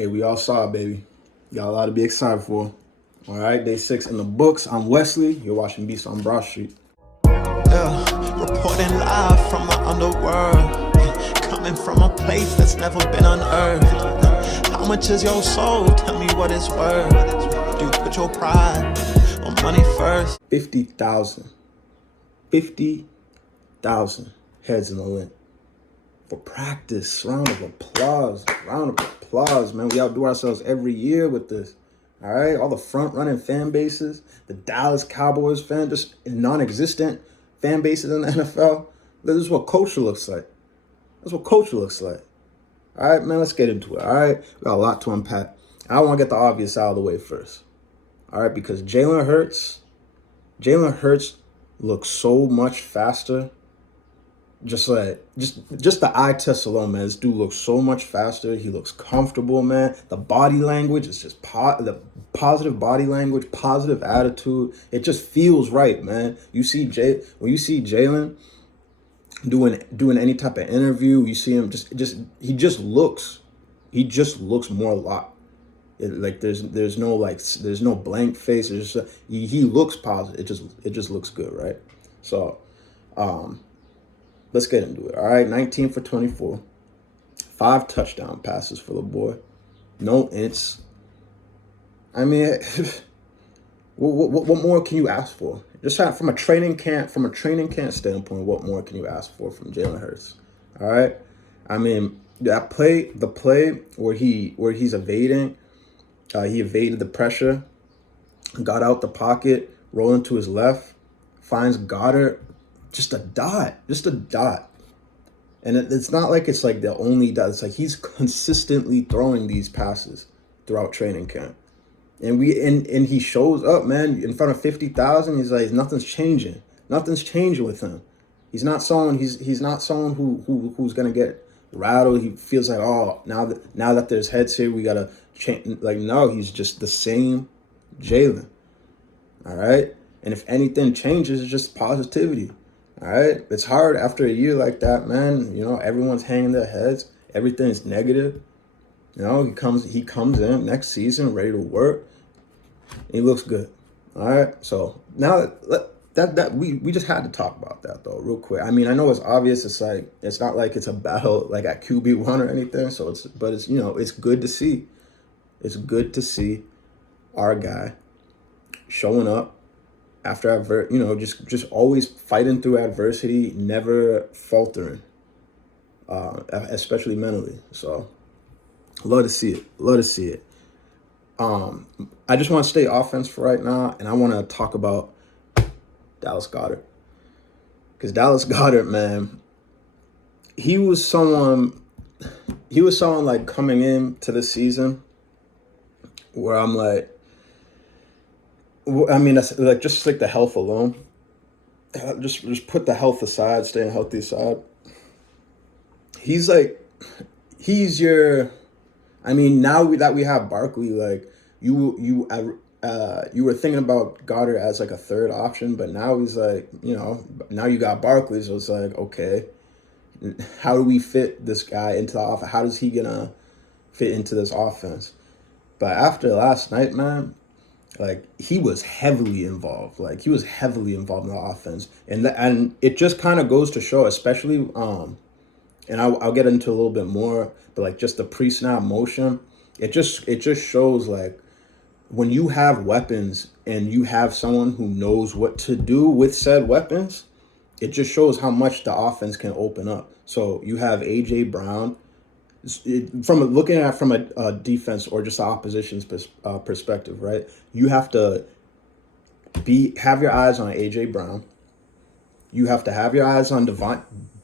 Hey, we all saw it, baby. Got a lot to be excited for. All right, day 6 in the books. I'm Wesley. You're watching Beats on Broad Street. Yeah, reporting live from the underworld, coming from a place that's never been unearthed. How much is your soul? Tell me what it's worth. Do you put your pride on money first? 50,000. 50,000 heads in the link for practice. Round of applause. Round of applause, man. We outdo ourselves every year with this. All right, all the front-running fan bases, the Dallas Cowboys fan, just non-existent fan bases in the NFL. This is what culture looks like. That's what culture looks like. All right, man, let's get into it. All right, we got a lot to unpack. I want to get the obvious out of the way first. All right, because Jalen Hurts looks so much faster. Just the eye test alone, man. This dude looks so much faster. He looks comfortable, man. The body language is just the positive body language, positive attitude. It just feels right, man. When you see Jalen doing any type of interview, you see him he just looks more locked. There's no blank face. He looks positive. It just looks good, right? So, let's get into it. All right, 19 for 24. 5 touchdown passes for the boy. No ints. I mean, what more can you ask for? Just from a training camp standpoint, what more can you ask for from Jalen Hurts? All right. I mean, the play where he's evading, he evaded the pressure, got out the pocket, rolling to his left, finds Goedert. Just a dot. And it's not like it's like the only dot. It's like he's consistently throwing these passes throughout training camp. And he shows up, man, in front of 50,000. He's like, nothing's changing. Nothing's changing with him. He's not someone who's gonna get rattled. He feels like, oh, now that there's heads here, we gotta change. Like, no, he's just the same Jalen. All right. And if anything changes, it's just positivity. All right, it's hard after a year like that, man. You know, everyone's hanging their heads. Everything's negative. You know, he comes in next season ready to work. And he looks good. All right, so now that we just had to talk about that though, real quick. I mean, I know it's obvious. It's not like it's a battle like at QB1 or anything. So it's good to see. It's good to see our guy showing up after just always fighting through adversity, never faltering, especially mentally. So love to see it. I just want to stay offense for right now, and I want to talk about Dallas Goedert, because Dallas Goedert, man, he was someone like coming into the season where I'm like, I mean, that's like just like the health alone. Just put the health aside, staying healthy aside. He's your. I mean, now that we have Barkley, like you were thinking about Goddard as like a third option, but now he's like, now you got Barkley, so it's like, okay, how do we fit this guy into the offense? How does he gonna fit into this offense? But after last night, man. Like, he was heavily involved. Like, he was heavily involved in the offense. And it just kind of goes to show, especially, and I'll get into a little bit more, but, like, just the pre-snap motion, it just shows, like, when you have weapons and you have someone who knows what to do with said weapons, it just shows how much the offense can open up. So you have A.J. Brown. From looking at it from a defense or just the opposition's perspective, right? You have to have your eyes on AJ Brown. You have to have your eyes on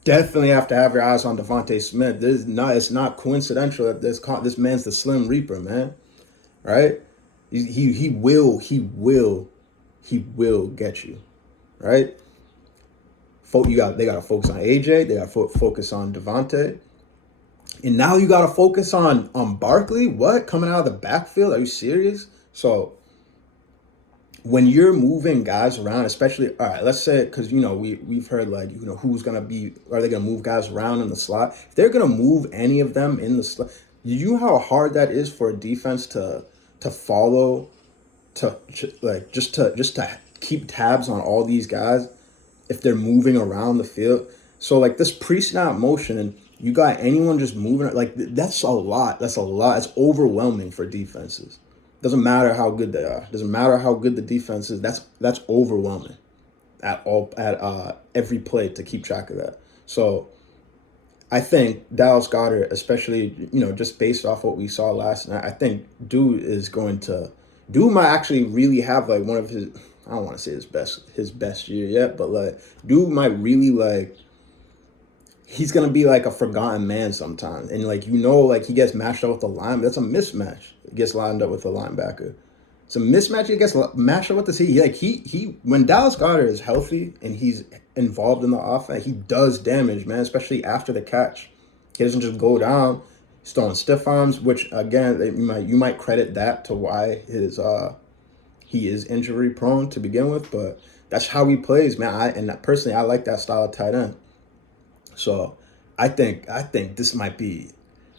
Definitely have to have your eyes on Devontae Smith. It's not coincidental that this man's the Slim Reaper, man. Right? He will get you, right? They got to focus on AJ. They got to focus on Devontae. And now you got to focus on Barkley? What? Coming out of the backfield? Are you serious? So when you're moving guys around, especially, all right, let's say, because, we've heard, like, who's going to be, are they going to move guys around in the slot? If they're going to move any of them in the slot, You know how hard that is for a defense to follow, like just to keep tabs on all these guys if they're moving around the field. So like this pre-snap motion, and you got anyone just moving, like that's a lot. That's a lot. It's overwhelming for defenses. Doesn't matter how good they are. Doesn't matter how good the defense is. That's overwhelming at every play to keep track of that. So I think Dallas Goedert, especially, just based off what we saw last night, I think Dude might actually really have like one of his, I don't want to say his best year yet, but like Dude might really like, he's gonna be like a forgotten man sometimes. And like, like he gets matched up with the line. That's a mismatch. He gets lined up with the linebacker. It's a mismatch. He gets matched up with the C. Like he when Dallas Goedert is healthy and he's involved in the offense, he does damage, man. Especially after the catch, he doesn't just go down. He's throwing stiff arms, which again you might credit that to why he is injury prone to begin with. But that's how he plays, man. Personally, I like that style of tight end. So I think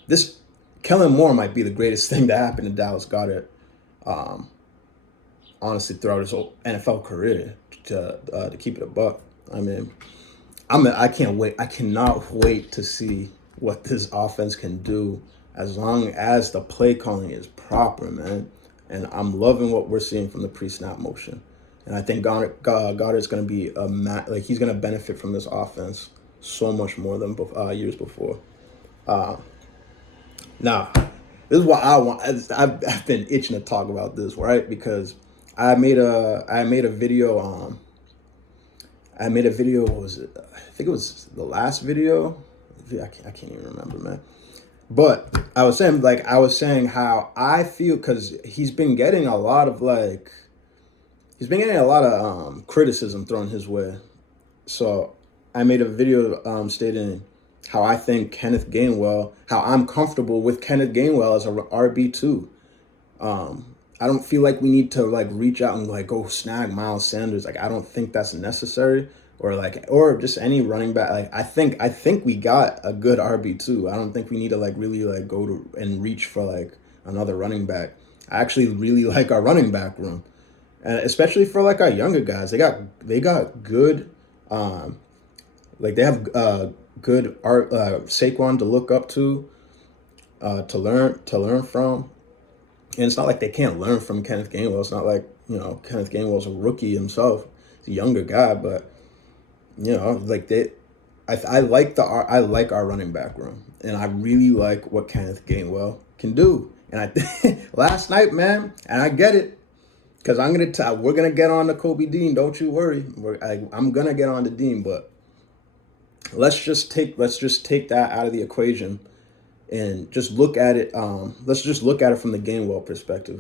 this Kellen Moore might be the greatest thing to happen to Dallas Goedert. Honestly, throughout his whole NFL career, to keep it a buck. I mean, I can't wait. I cannot wait to see what this offense can do as long as the play calling is proper, man. And I'm loving what we're seeing from the pre-snap motion. And I think Goddard's going to be he's going to benefit from this offense so much more than years before. Now, this is what I want. I've been itching to talk about this, right? Because I made a video. What was it? I think it was the last video. I can't even remember, man. But I was saying how I feel, because he's been getting a lot of criticism thrown his way. So I made a video stating how I think how I'm comfortable with Kenneth Gainwell as a RB2. I don't feel like we need to reach out and go snag Miles Sanders. I don't think that's necessary, or just any running back. I think we got a good RB2. I don't think we need to really go to and reach for another running back. I actually really like our running back room, and especially for our younger guys. They got good they have good art Saquon to look up to learn from. And it's not like they can't learn from Kenneth Gainwell. It's not like, Kenneth Gainwell's a rookie himself. He's a younger guy, but I like our running back room, and I really like what Kenneth Gainwell can do. And I think last night, man, and I get it, because we're gonna get on to Kobe Dean. Don't you worry. I'm gonna get on to Dean, but let's just take that out of the equation and just look at it. Let's just look at it from the Gainwell perspective.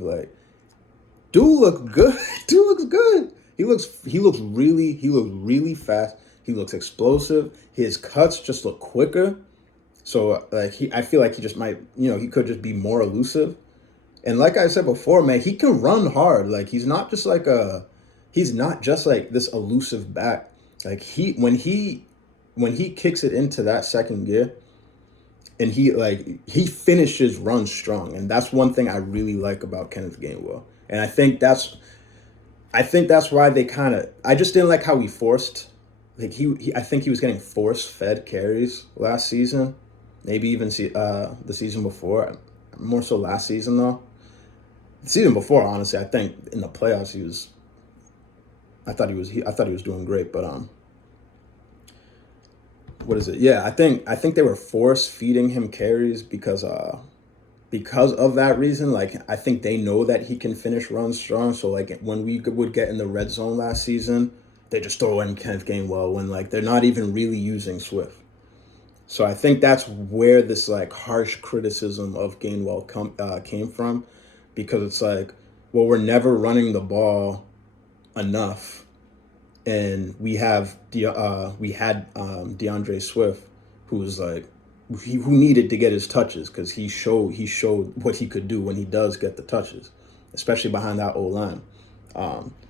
Dude look good. Dude looks good. He looks really fast. He looks explosive. His cuts just look quicker. So I feel like he just might, he could just be more elusive. And like I said before, man, he can run hard. He's not just this elusive back. When he kicks it into that second gear, and he finishes runs strong, and that's one thing I really like about Kenneth Gainwell. And I think that's why they I just didn't like how he forced. I think he was getting force-fed carries last season, maybe even the season before. More so last season though. The season before, honestly, I think in the playoffs I thought he was doing great, but what is it? Yeah, I think they were force feeding him carries because of that reason. I think they know that he can finish runs strong. So when we would get in the red zone last season, they just throw in Kenneth Gainwell when they're not even really using Swift. So I think that's where this harsh criticism of Gainwell came from, because it's we're never running the ball enough. And we had DeAndre Swift, who was who needed to get his touches, because he showed what he could do when he does get the touches, especially behind that O-line.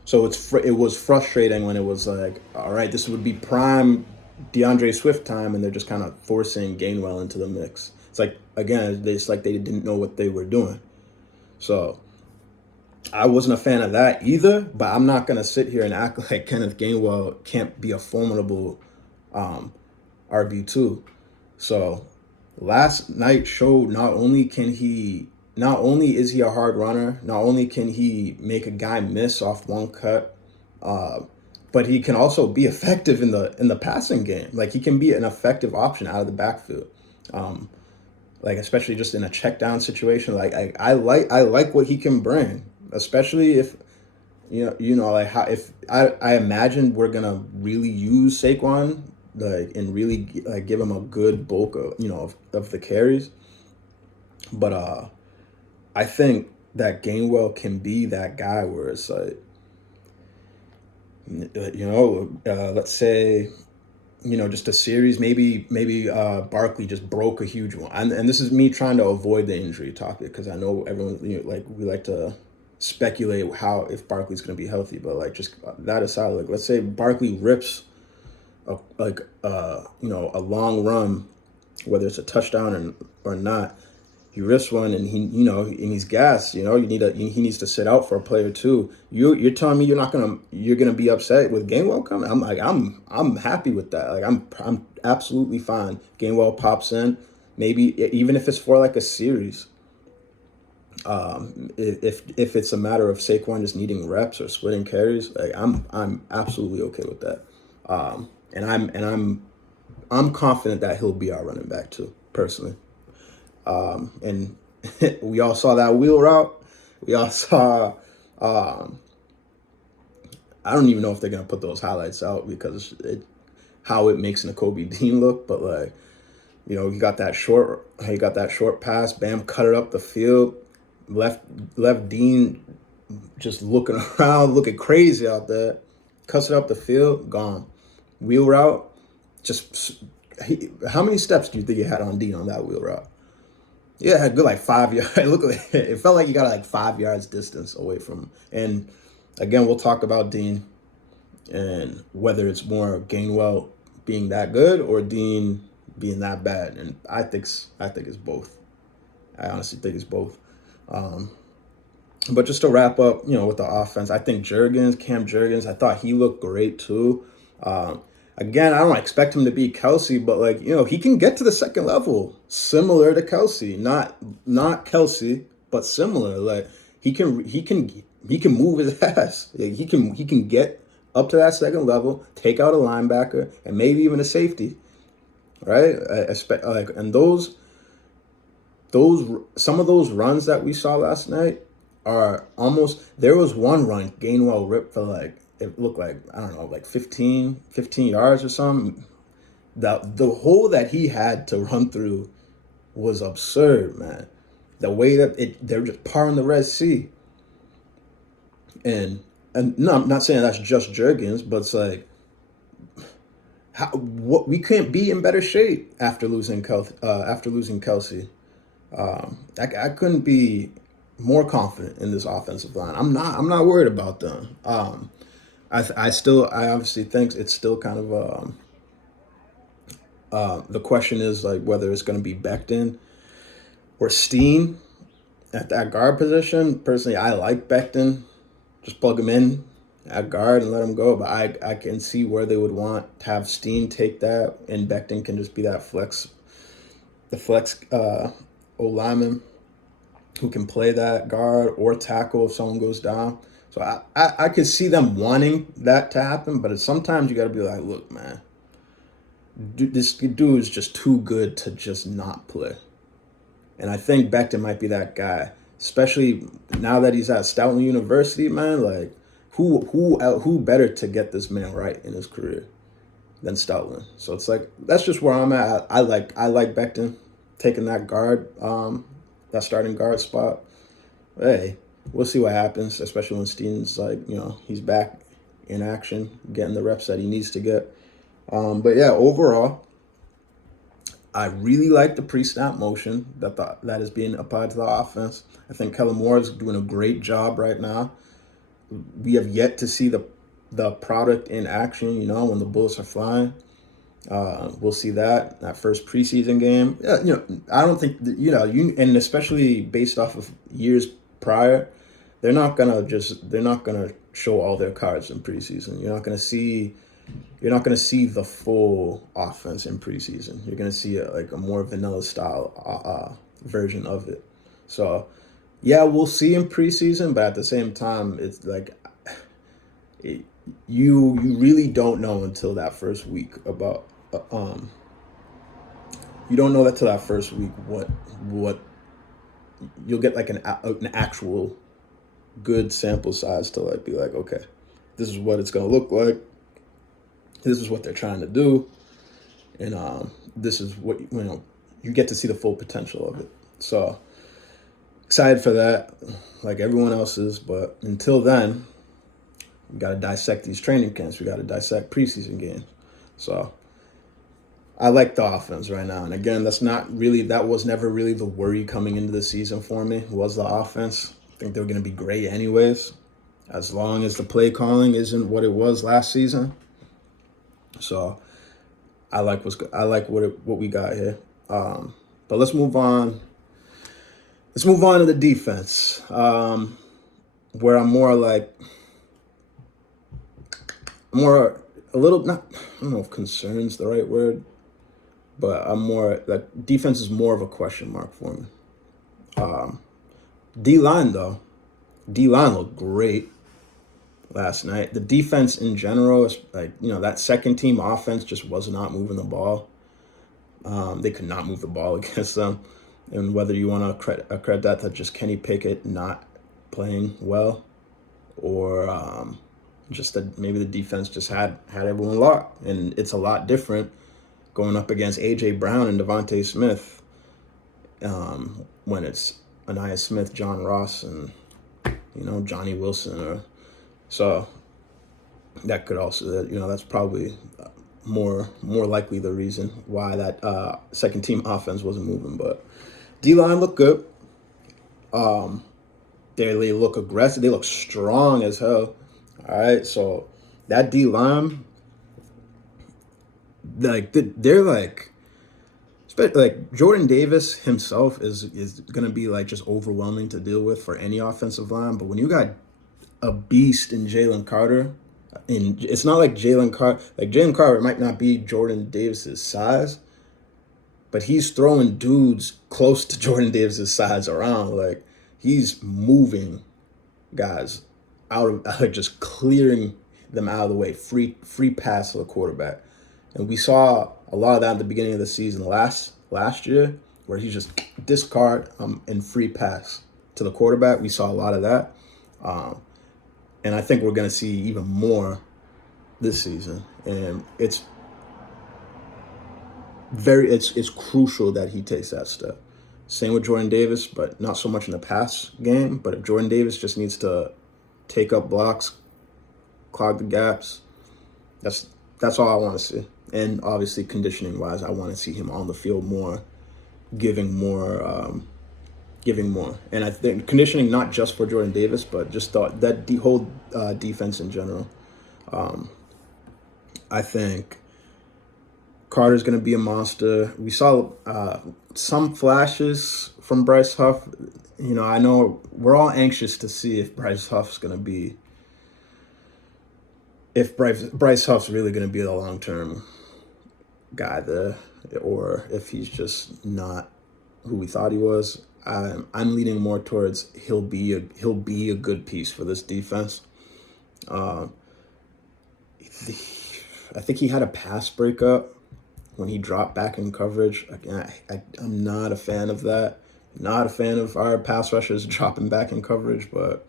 So it was frustrating when it was all right, this would be prime DeAndre Swift time, and they're just kind of forcing Gainwell into the mix. It's It's like, again, it's like they didn't know what they were doing. So I wasn't a fan of that either, but I'm not gonna sit here and act like Kenneth Gainwell can't be a formidable RB2. So last night showed not only is he a hard runner, not only can he make a guy miss off one cut, uh, but he can also be effective in the passing game. Like he can be an effective option out of the backfield. Um, like especially just in a check down situation. Like I like what he can bring, especially if like how if I imagine we're gonna really use Saquon like and really like give him a good bulk of of the carries. But I think that Gainwell can be that guy where it's like let's say just a series. Maybe Barkley just broke a huge one, and this is me trying to avoid the injury topic because I know everyone like we like to speculate how if Barkley's going to be healthy, but like just that aside, like let's say Barkley rips a long run, whether it's a touchdown or not. He risks one and and he's gassed. He needs to sit out for a play or two. You're telling me you're gonna be upset with Gainwell coming? I'm happy with that. Like I'm absolutely fine. Gainwell pops in, maybe even if it's for like a series. If it's a matter of Saquon just needing reps or splitting carries, like I'm absolutely okay with that. And I'm confident that he'll be our running back too, personally. And we all saw that wheel route. We all saw. I don't even know if they're gonna put those highlights out because how it makes Nakobe Dean look. But like, he got that short pass. Bam, cut it up the field. Left Dean just looking around, looking crazy out there. Cuts it up the field, gone. Wheel route. How many steps do you think he had on Dean on that wheel route? Yeah, it had good like 5 yards. It felt like you got like 5 yards distance away from him. And again, we'll talk about Dean and whether it's more Gainwell being that good or Dean being that bad. And I think it's both. I honestly think it's both. But just to wrap up, with the offense, I think Cam Jurgens, I thought he looked great too. Again, I don't expect him to be Kelsey, but like, he can get to the second level similar to Kelsey. Not Kelsey, but similar. Like he can move his ass. Like, he can get up to that second level, take out a linebacker and maybe even a safety. Right? And those some of those runs that we saw last night are almost. There was one run Gainwell ripped for like, it looked like, I don't know, like 15 yards or something. The hole that he had to run through was absurd, man. The way that they're just par in the Red Sea. And no, I'm not saying that's just Jurgens, but it's like what we can't be in better shape after losing Kelsey. I couldn't be more confident in this offensive line. I'm not worried about them. I obviously think it's still kind of the question is like whether it's going to be Becton or Steen at that guard position. Personally, I like Becton. Just plug him in at guard and let him go. But I can see where they would want to have Steen take that, and Becton can just be that flex O-lineman who can play that guard or tackle if someone goes down. So I could see them wanting that to happen, but sometimes you got to be like, look, man, this dude is just too good to just not play. And I think Becton might be that guy, especially now that he's at Stoughton University, man. Like, who better to get this man right in his career than Stoughton? So it's like that's just where I'm at. I like Becton taking that that starting guard spot. Hey, we'll see what happens, especially when Steen's like, he's back in action, getting the reps that he needs to get. But yeah, overall, I really like the pre-snap motion that is being applied to the offense. I think Kellen Moore is doing a great job right now. We have yet to see the product in action, when the bullets are flying. We'll see that first preseason game. I don't think and especially based off of years prior, they're not gonna show all their cards in preseason. You're not gonna see the full offense in preseason. You're gonna see like a more vanilla style version of it. So yeah, we'll see in preseason, but at the same time, it's like it, you really don't know until that first week about um you don't know that till that first week what you'll get like an actual good sample size to like be like, okay, this is what it's gonna look like, this is what they're trying to do, and this is what you get to see the full potential of it. So excited for that, like everyone else is, but until then, we got to dissect these training camps. We got to dissect preseason games. So I like the offense right now. And again, that was never really the worry coming into the season for me, was the offense. I think they were going to be great anyways, as long as the play calling isn't what it was last season. So I like what we got here. But let's move on. Let's move on to the defense, where I'm more like, a little, not, I don't know if concern's the right word, but I'm more like defense is more of a question mark for me. D-line though, D-line looked great last night. The defense in general is like, that second team offense just was not moving the ball. They could not move the ball against them. And whether you want to credit that to just Kenny Pickett not playing well, or just that maybe the defense just had everyone locked. And it's a lot different going up against A.J. Brown and Devontae Smith, when it's Anaya Smith, John Ross, and Johnny Wilson. So that could also, that's probably more likely the reason why that second team offense wasn't moving. But D-line looked good. They look aggressive. They look strong as hell. All right, so that D-line, they're like Jordan Davis himself is gonna be like just overwhelming to deal with for any offensive line. But when you got a beast in Jalen Carter, and it's not like Jalen Carter might not be Jordan Davis's size, but he's throwing dudes close to Jordan Davis's size around. Like, he's moving guys out of, like, just clearing them out of the way, free pass to the quarterback. And we saw a lot of that at the beginning of the season last year, where he just discard and free pass to the quarterback. We saw a lot of that. And I think we're going to see even more this season. And it's crucial that he takes that step. Same with Jordan Davis, but not so much in the pass game. But if Jordan Davis just needs to take up blocks, clog the gaps, that's all I want to see. And obviously, conditioning wise, I want to see him on the field more, giving more. And I think conditioning not just for Jordan Davis, but just that whole defense in general. I think Carter's going to be a monster. We saw some flashes from Bryce Huff. I know we're all anxious to see if Bryce Huff's really going to be the long-term guy there, or if he's just not who we thought he was. I'm leaning more towards he'll be a good piece for this defense. I think he had a pass breakup when he dropped back in coverage. Again, I'm not a fan of that. Not a fan of our pass rushers dropping back in coverage, but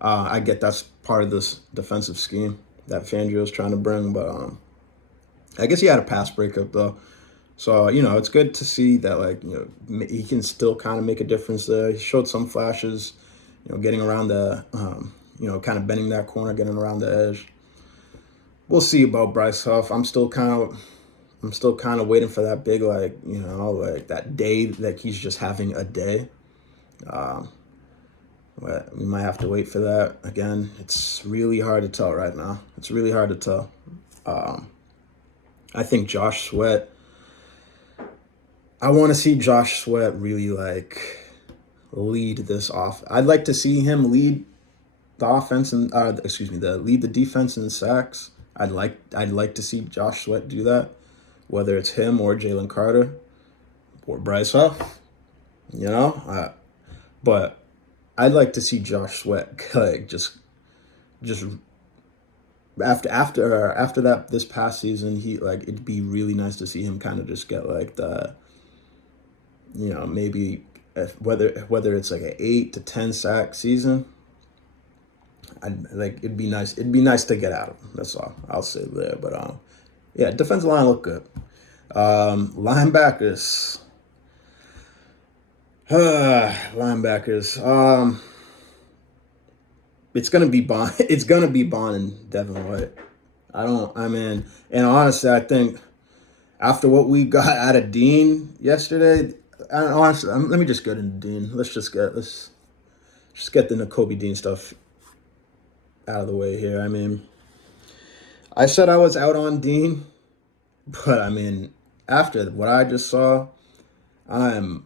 I get that's part of this defensive scheme that Fangio's trying to bring. But I guess he had a pass breakup though. So, it's good to see that, he can still kind of make a difference there. He showed some flashes, getting around the, kind of bending that corner, getting around the edge. We'll see about Bryce Huff. I'm still kind of waiting for that big, that day that he's just having a day. But we might have to wait for that. Again, it's really hard to tell right now. It's really hard to tell. I think Josh Sweat. I want to see Josh Sweat really like lead this off. I'd like to see him lead the offense and lead the defense in sacks. I'd like to see Josh Sweat do that, whether it's him or Jalen Carter or Bryce Huff. You know, but I'd like to see Josh Sweat like just after that this past season. He like it'd be really nice to see him kind of just get like the, maybe whether it's like an 8 to 10 sack season. I'd like it'd be nice. It'd be nice to get out of him. That's all I'll say there. But yeah, defensive line look good. Linebackers. Linebackers. It's gonna be Bond. It's gonna be Bond and Devin White. And honestly, I think after what we got out of Dean yesterday, let me just get into Dean. Let's just get the Nakobe Dean stuff out of the way here. I mean, I said I was out on Dean, but I mean, after what I just saw, I'm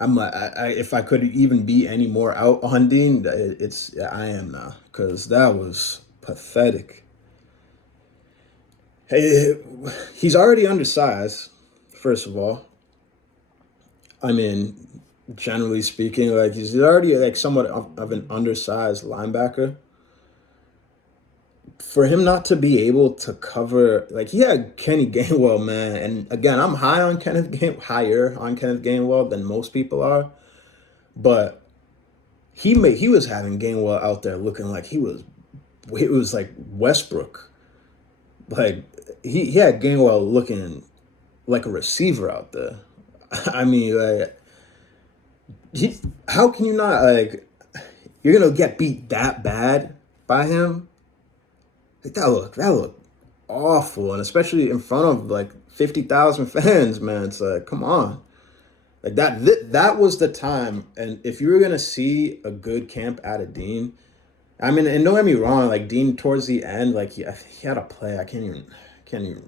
like, if I could even be any more out on Dean, I am now, because that was pathetic. Hey, he's already undersized, first of all. I mean, generally speaking, like he's already like somewhat of an undersized linebacker. For him not to be able to cover, like he had Kenny Gainwell, man, and again, I'm higher on Kenneth Gainwell than most people are, but he was having Gainwell out there looking like it was like Westbrook, like he had Gainwell looking like a receiver out there. I mean, like how can you not like you're gonna get beat that bad by him? Like that looked awful, and especially in front of like 50,000 fans, man. It's like, come on, like that was the time. And if you were gonna see a good camp out of Dean, I mean, and don't get me wrong, like Dean towards the end, like he had a play. I can't even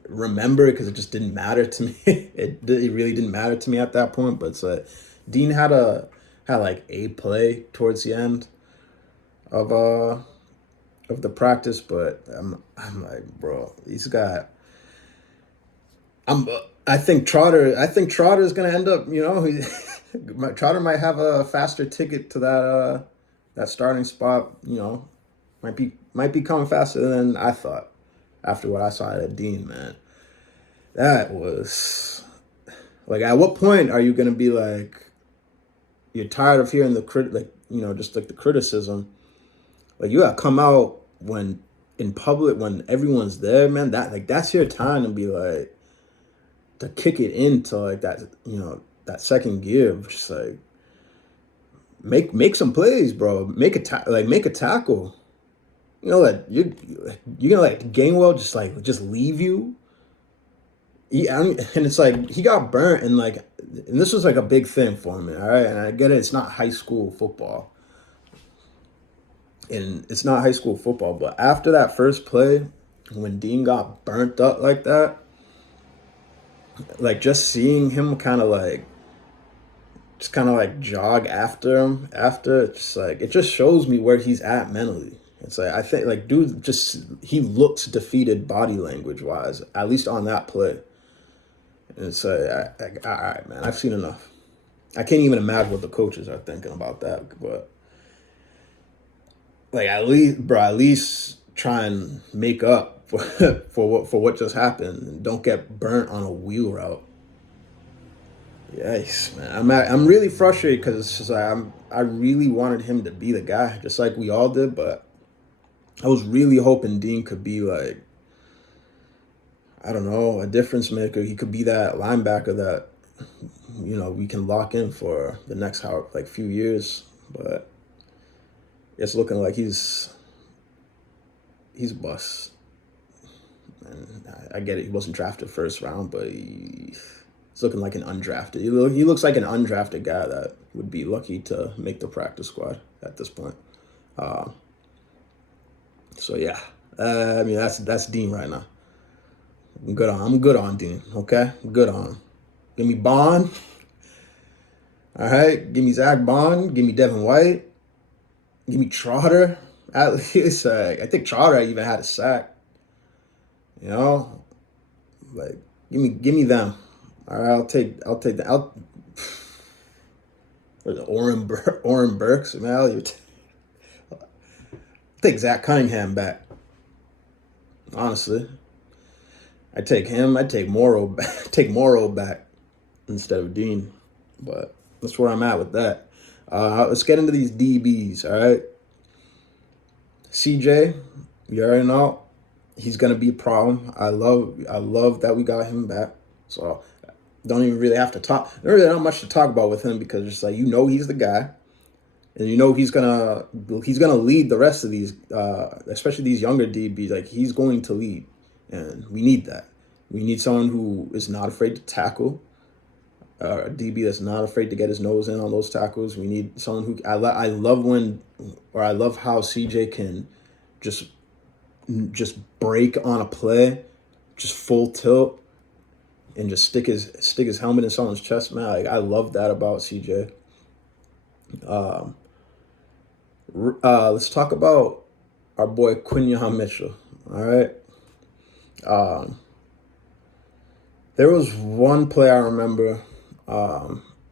remember it because it just didn't matter to me. It really didn't matter to me at that point. But it's like Dean had like a play towards the end of the practice, but I'm like, bro, he's got. I think Trotter is gonna end up. Trotter might have a faster ticket to that starting spot. Might be coming faster than I thought after what I saw at Dean, man. That was like, at what point are you gonna be like, you're tired of hearing just like the criticism. Like you gotta come out when in public when everyone's there, man. That's your time to be like to kick it into like that second gear. Just like make some plays, bro. Make a tackle. Like you're gonna let Gainwell just leave you. And it's like he got burnt and this was like a big thing for me. All right, and I get it. It's not high school football. And it's not high school football, but after that first play, when Dean got burnt up like that, like just seeing him kind of like jog after him it just shows me where he's at mentally. It's like, I think like dude he looks defeated body language wise, at least on that play. And it's like, all right, man, I've seen enough. I can't even imagine what the coaches are thinking about that, but. Like at least try and make up for what just happened, and don't get burnt on a wheel route. Yikes, man! I'm really frustrated because it's just like I really wanted him to be the guy, just like we all did, but I was really hoping Dean could be like, I don't know, a difference maker. He could be that linebacker that we can lock in for the next few years, but. It's looking like he's a bust. And I get it. He wasn't drafted first round, but he's looking like an undrafted. He looks like an undrafted guy that would be lucky to make the practice squad at this point. So yeah, I mean that's Dean right now. I'm good on Dean. Okay, I'm good on him. Give me Bond. All right, give me Zach Bond. Give me Devin White. Give me Trotter. At least I think Trotter even had a sack. You know, like give me them. All right, I'll take that. Oren Burks. Man, take Zach Cunningham back. Honestly, I take him. I take Morrow. Take Morrow back instead of Dean. But that's where I'm at with that. Let's get into these DBs. All right, CJ. You already know he's gonna be a problem. I love that we got him back. So don't even really have to talk. There really not much to talk about with him because it's like he's the guy, and he's gonna lead the rest of these, especially these younger DBs. Like he's going to lead, and we need that. We need someone who is not afraid to tackle. A DB that's not afraid to get his nose in on those tackles. We need someone who I love how CJ can just break on a play, just full tilt, and just stick his helmet in someone's chest. Man, like I love that about CJ. Let's talk about our boy Quinyon Mitchell. All right. There was one play I remember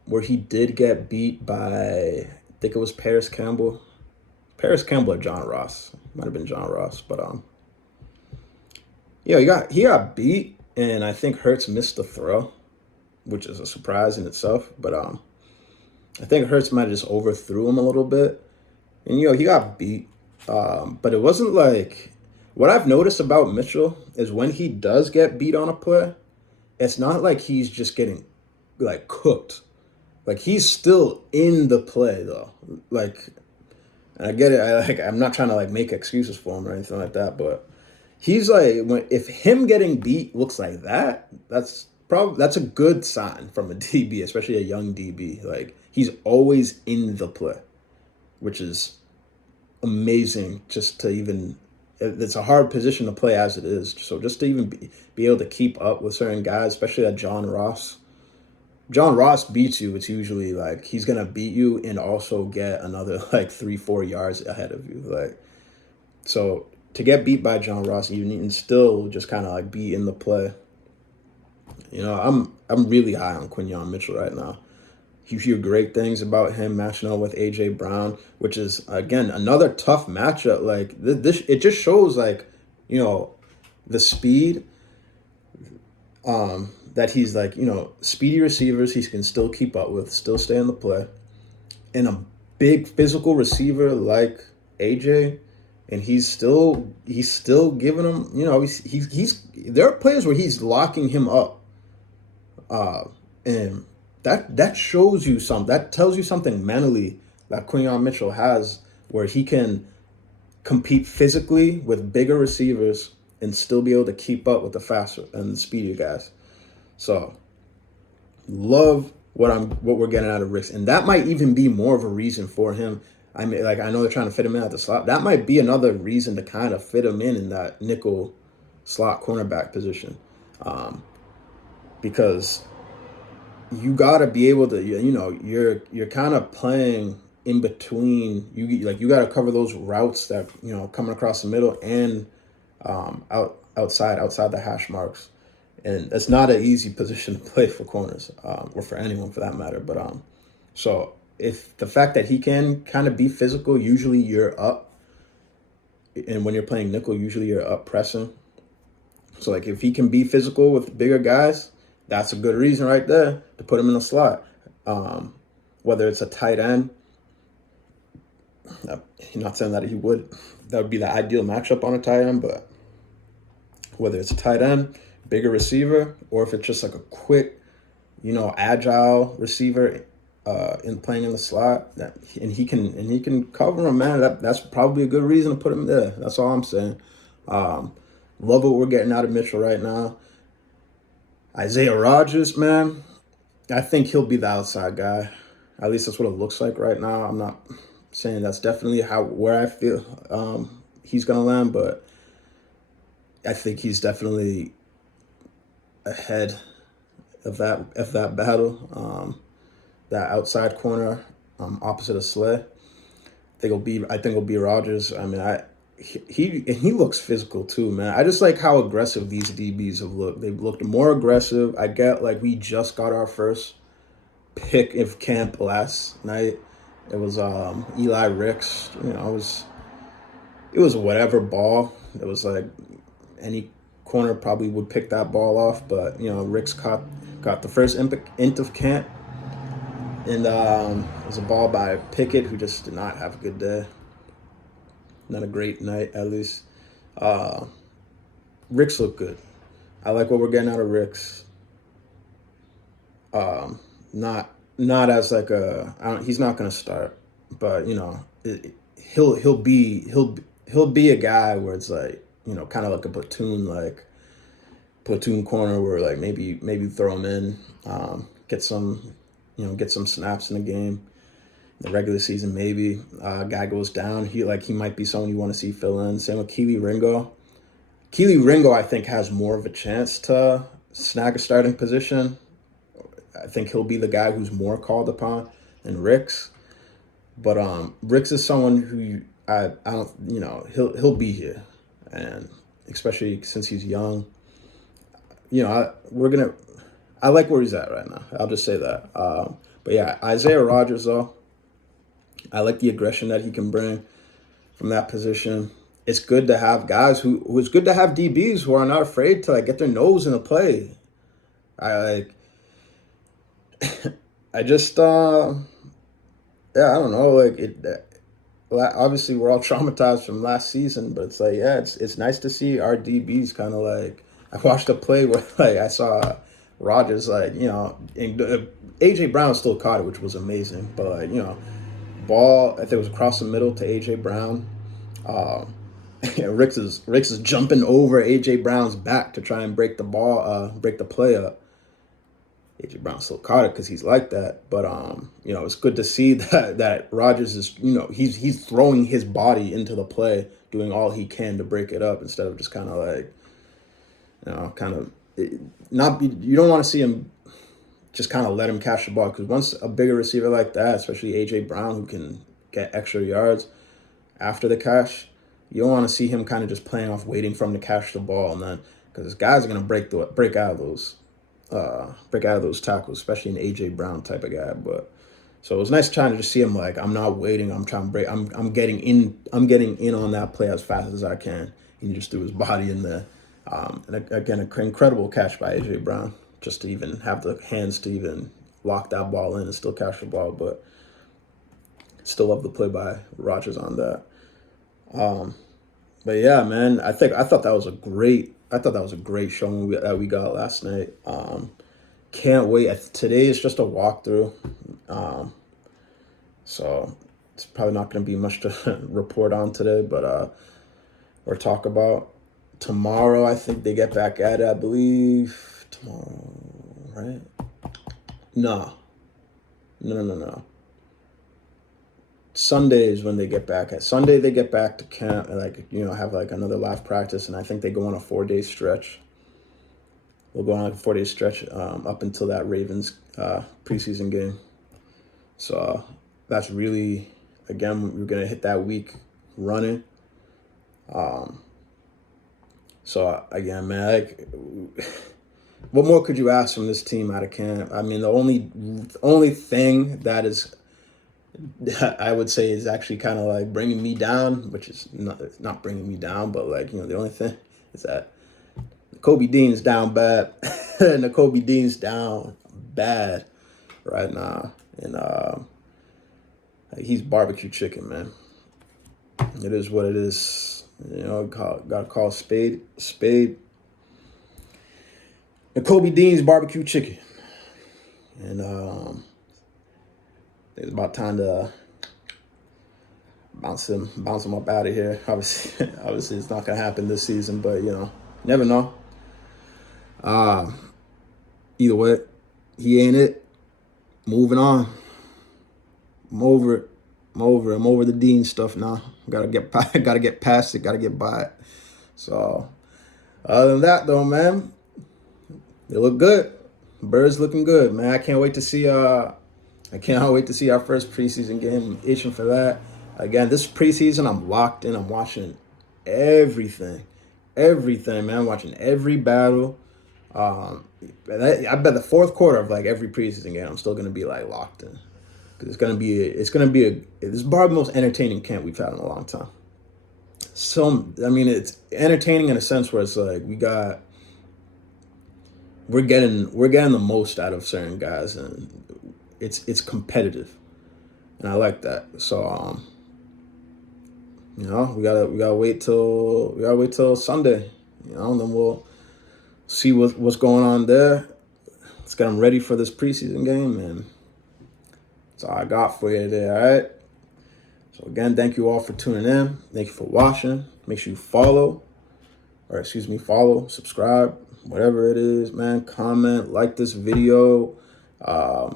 where he did get beat by, I think it was Paris Campbell. Paris Campbell or John Ross. Might have been John Ross, but yeah, he got beat, and I think Hurts missed the throw, which is a surprise in itself. But I think Hurts might have just overthrew him a little bit, and he got beat. But it wasn't like what I've noticed about Mitchell is when he does get beat on a play, it's not like he's just getting like cooked. Like he's still in the play though. Like, and I get it. I'm not trying to like make excuses for him or anything like that, but he's like if him getting beat looks like that, that's a good sign from a DB, especially a young DB. Like he's always in the play, which is amazing. Just to even, it's a hard position to play as it is. So just to even be able to keep up with certain guys, especially at John Ross. John Ross beats you, it's usually like he's gonna beat you and also get another like 3-4 yards ahead of you. Like so to get beat by John Ross, you need and still just kind of like be in the play. I'm really high on Quinyon Mitchell right now. You hear great things about him matching up with AJ Brown, which is again another tough matchup. Like this, it just shows like the speed. That he's like speedy receivers he can still keep up with, still stay in the play, and a big physical receiver like AJ, and he's still giving him he's there are players where he's locking him up, and that shows you something, that tells you something mentally that Quinyon Mitchell has, where he can compete physically with bigger receivers and still be able to keep up with the faster and the speedier guys. So, love what we're getting out of Ricks, and that might even be more of a reason for him. I mean, like I know they're trying to fit him in at the slot. That might be another reason to kind of fit him in that nickel slot cornerback position, because you got to be able to, you're kind of playing in between. You got to cover those routes that coming across the middle and outside the hash marks. And it's not an easy position to play for corners, or for anyone for that matter. But so if the fact that he can kind of be physical, usually you're up, and when you're playing nickel, usually you're up pressing. So like if he can be physical with bigger guys, that's a good reason right there to put him in the slot. Whether it's a tight end, I'm not saying that that would be the ideal matchup on a tight end, but whether it's a tight end, bigger receiver, or if it's just like a quick, agile receiver, in playing in the slot, and he can cover him, man. That's probably a good reason to put him there. That's all I'm saying. Love what we're getting out of Mitchell right now. Isaiah Rodgers, man, I think he'll be the outside guy. At least that's what it looks like right now. I'm not saying that's definitely where I feel he's gonna land, but I think he's definitely ahead of that battle. That outside corner, opposite of Slay. I think it'll be Rogers. I mean, he looks physical too, man. I just like how aggressive these DBs have looked. They've looked more aggressive. I get like we just got our first pick of camp last night. It was Eli Ricks. It was whatever ball. It was like any corner probably would pick that ball off, but Ricks got the first int of camp, and it was a ball by Pickett, who just did not have a good day. Not a great night, at least. Ricks looked good. I like what we're getting out of Ricks. Not as like he's not gonna start, but he'll be a guy where it's like kind of like a platoon corner where like maybe throw him in, get some snaps in the game. The regular season, maybe guy goes down. He might be someone you want to see fill in. Same with Keely Ringo. Keely Ringo, I think, has more of a chance to snag a starting position. I think he'll be the guy who's more called upon than Ricks. But Ricks is someone who I don't he'll be here, and especially since he's young. I like where he's at right now. I'll just say that. But yeah, Isaiah Rogers though. I like the aggression that he can bring from that position. It's good to have guys who it's good to have DBs who are not afraid to get their nose in the play. I just I don't know, obviously we're all traumatized from last season, but it's it's nice to see our DBs kind of I watched a play where I saw Rogers AJ Brown still caught it, which was amazing, but ball, I think it was across the middle to AJ Brown. Ricks is jumping over AJ Brown's back to try and break the play up. AJ Brown still caught it because he's like that, but it's good to see that Rogers is he's throwing his body into the play, doing all he can to break it up instead of just not be. You don't want to see him just kind of let him catch the ball, because once a bigger receiver like that, especially AJ Brown, who can get extra yards after the catch, you don't want to see him kind of just playing off, waiting for him to catch the ball, and then because guys are gonna break out of those tackles, especially an AJ Brown type of guy. But so it was nice trying to just see him I'm not waiting, I'm trying to break, I'm getting in on that play as fast as I can. And he just threw his body in there. And again, an incredible catch by AJ Brown, just to even have the hands to even lock that ball in and still catch the ball. But still love the play by Rogers on that. But yeah, man, I thought that was a great showing that we got last night. Can't wait. Today is just a walkthrough, so it's probably not going to be much to report on today, but or talk about. Tomorrow, I think they get back at it. I believe tomorrow, right? No. Sunday is when they get back. Sunday they get back to camp and have another live practice, and I think they go on a 4-day stretch. We'll go on a 4-day stretch up until that Ravens preseason game. So that's really, again, we're gonna hit that week running. So again, man, what more could you ask from this team out of camp? I mean, the only thing that is, I would say, is actually kind of bringing me down, which is not bringing me down, but the only thing is that Kobe Dean's down bad. Kobe Dean's down bad right now, and he's barbecue chicken, man. It is what it is. Gotta call spade. And Kobe Dean's barbecue chicken. And it's about time to bounce him up out of here. Obviously it's not gonna happen this season, but never know. Either way, he ain't it. Moving on. I'm over it. I'm over the Dean stuff now. Gotta get past it. Gotta get by it. So, other than that, though, man, They look good. Birds looking good, man. I can't wait to see I cannot wait to see our first preseason game. I'm itching for that. Again, this preseason, I'm locked in. I'm watching everything. Everything, man. I'm watching every battle. I bet the fourth quarter of like every preseason game, I'm still gonna be like locked in. Cause this is probably the most entertaining camp we've had in a long time. So, I mean, it's entertaining in a sense where it's like we're getting the most out of certain guys, and it's competitive, and I like that. So we gotta wait till Sunday, and then we'll see what's going on there. Let's get them ready for this preseason game, and that's all I got for you today. All right. So again, thank you all for tuning in. Thank you for watching. Make sure you follow, subscribe, whatever it is, man. Comment, like this video. I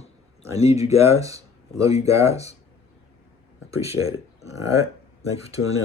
need you guys. I love you guys. I appreciate it. All right. Thank you for tuning in.